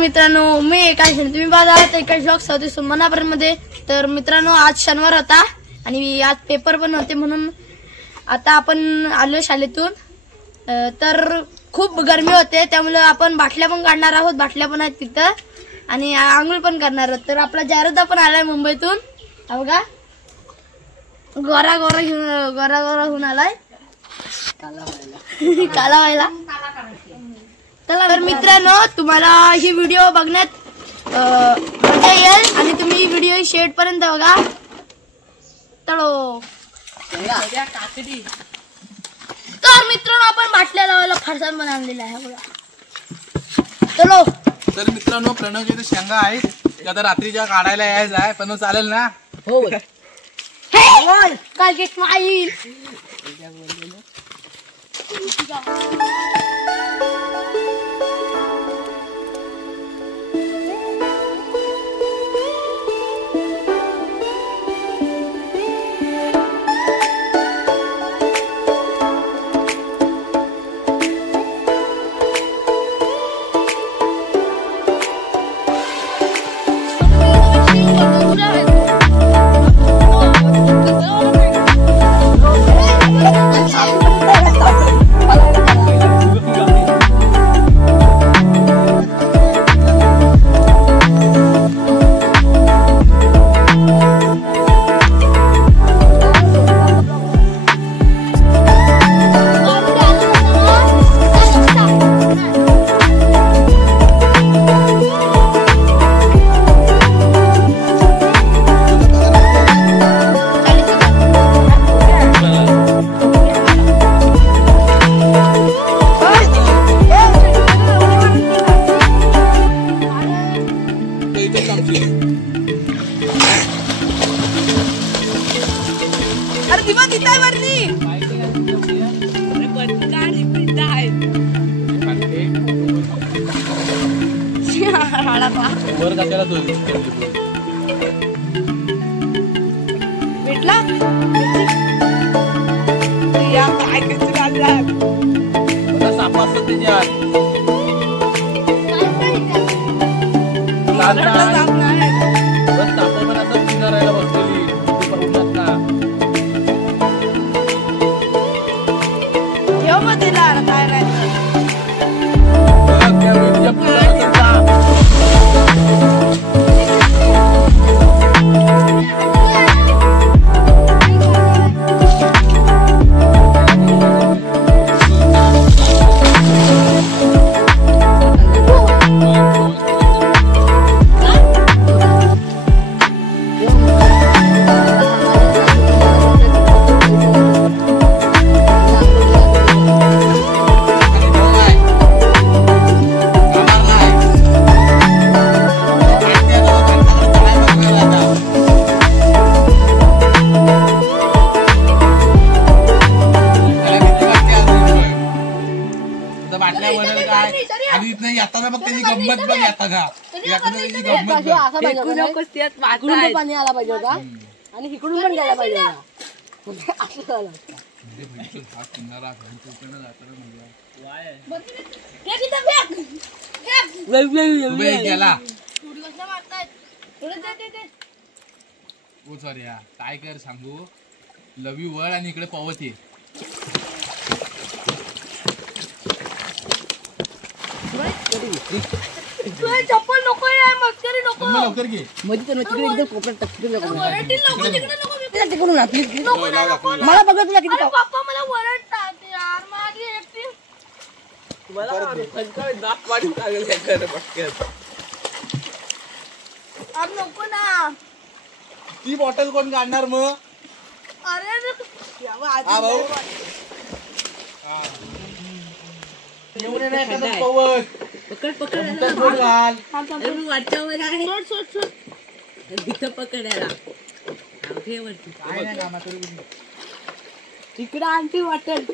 मित्रांनो, मी एकाश तुम्ही बघा एकाश ब्लॉग साऊथ मनापर्यंत मध्ये. तर मित्रांनो, आज शनिवार होता आणि आज पेपर पण होते म्हणून आता आपण आलो शाळेतून. तर खूप गरमी होते त्यामुळे आपण बाटल्या पण काढणार आहोत, बाटल्या पण आहेत तिथं आणि आंघोळ पण करणार आहोत. तर आपला जाहिरात पण आलाय मुंबईतून, बघा गोरा गोरा घेऊन आलाय काला व्हायला. चला तर मित्रांनो, तुम्हाला ही व्हिडिओ बघण्यात मजा येईल आणि तुम्ही व्हिडिओ शेवट पर्यंत बघा. तर मित्रांनो, आपण बाटल्या लावायला फरसाण पण आणलेला आहे बघा. चलो. तर मित्रांनो, प्रणवच्या इथे शेंगा आहेत, आता रात्रीच्या काढायला यायचं आहे, पण चालेल ना? हो काय गेट माईल. अरे दिवा दिताय वरनी भेटला या काय किती लागला मला सापा असतं त्याच्यात बस सापा पण असं पिणार राहायला बसलेली काय राहायचं गंमत बघ आता का पाणी आला पाहिजे होता आणि इकडून पण गेला पाहिजे गेला. सॉरी काय कर सांगू, लव यू वळ आणि इकडे पवत ये. चप्पल नको आहे, मस्करी नको. लवकर घे मध्ये तिकडे एकदम कोपऱ्यात मला बघत तुला किती पप्पा मला वरडतात यार. माझी एकटी अब नको ना. ती बॉटल कोण काढणार मग? अरे भाऊ पकड पकडायला तिकडं आणखी वाटेल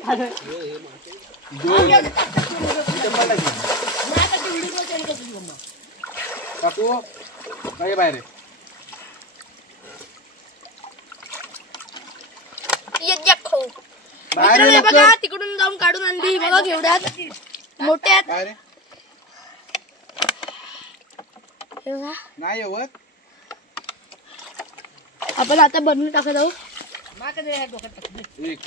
काकू काय बाहेर बघा तिकडून जाऊन काढून आणली बघा एवढ्यात मोठ्यात. हे बघा. नाही येवत. आपण आता बनवून टाकत आहोत. एक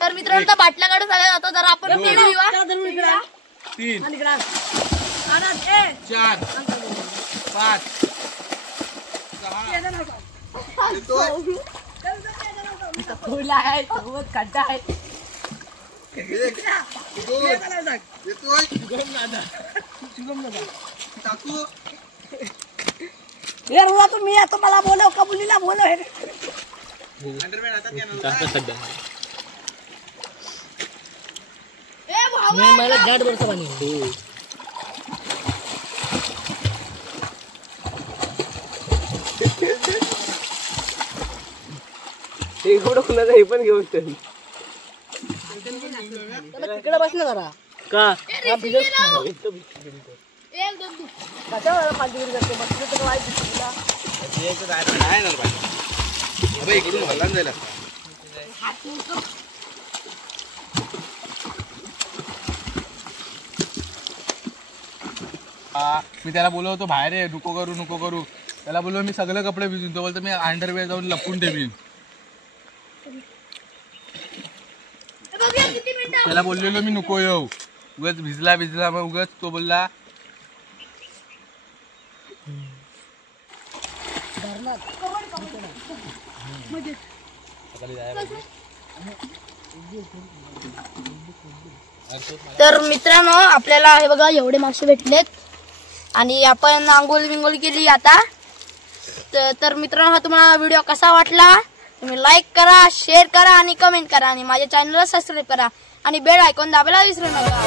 तर मित्रांनो बाटल्या काढून झाल्या जातो. जरा आपण दोन. पेढा घेऊया. 3 4 5 6 येतोय. एक, दोन. येतोय. टाकू. तुम्ही आता मला बोलव कबुलीला बोलव. अंडरवेअर हातात घ्या ना. ए भावा, मला गाड बरं पाणी हे पण घेऊ तिकडे बस ना जरा का ए, रेसिपी लाव. एक, दोन, तीन. कशाला फालतूगिरी करते बसलं तर वाईट दिसतं तुला. नाही ना पाहिजे. अबे इकडून हल्ला जाईल आता. मी त्याला बोलवतो बाहेर आहे, नको करू. त्याला बोललो मी सगळे कपडे भिजून. तो बोलतो मी अंडरवेअर जाऊन लपून ठेवीन. ए, बघूया किती मिनिटं. त्याला बोललेलो मी नको येऊ. उगाच भिजला मग उगाच तो बोलला. तर मित्रांनो आपल्याला हे बघा एवढे मासे भेटलेत आणि आपण आंघोळ बिंगोळ केली आता. तर मित्रांनो हा तुम्हाला व्हिडिओ कसा वाटला तुम्ही लाईक करा, शेअर करा आणि कमेंट करा आणि माझ्या चॅनलला सबस्क्राईब करा आणि बेल आयकॉन दाबायला विसरू नका.